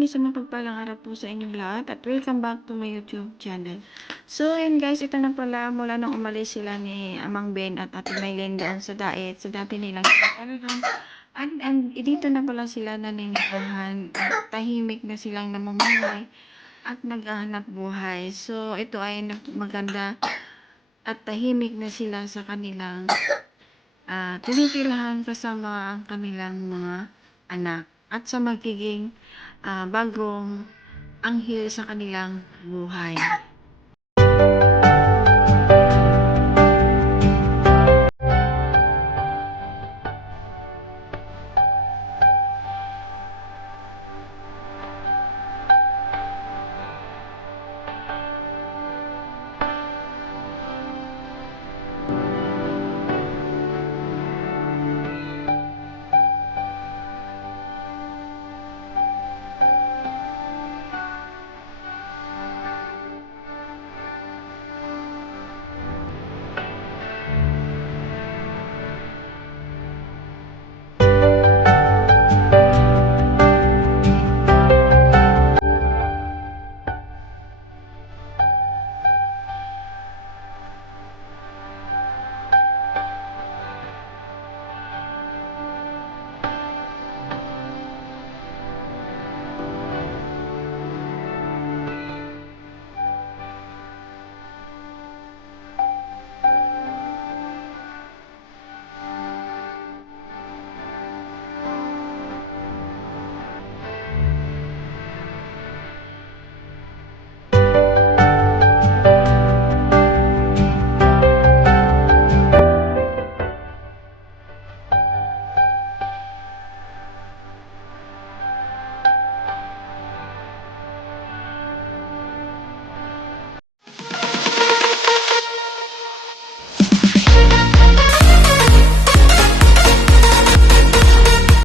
isang mapagpalang araw po sa inyong lahat at welcome back to my YouTube channel. So, ayan guys, ito na pala mula nung umalis sila ni Amang Ben at Ate Maylene doon sa diet. Sa dati nilang talagang and dito na pala sila naninirahan at tahimik na silang namumuhay at naghahanap buhay. So, ito ay maganda at tahimik na sila sa kanilang tinitirahan kasama ang kanilang mga anak at sa magiging bagong anghel sa kanilang buhay.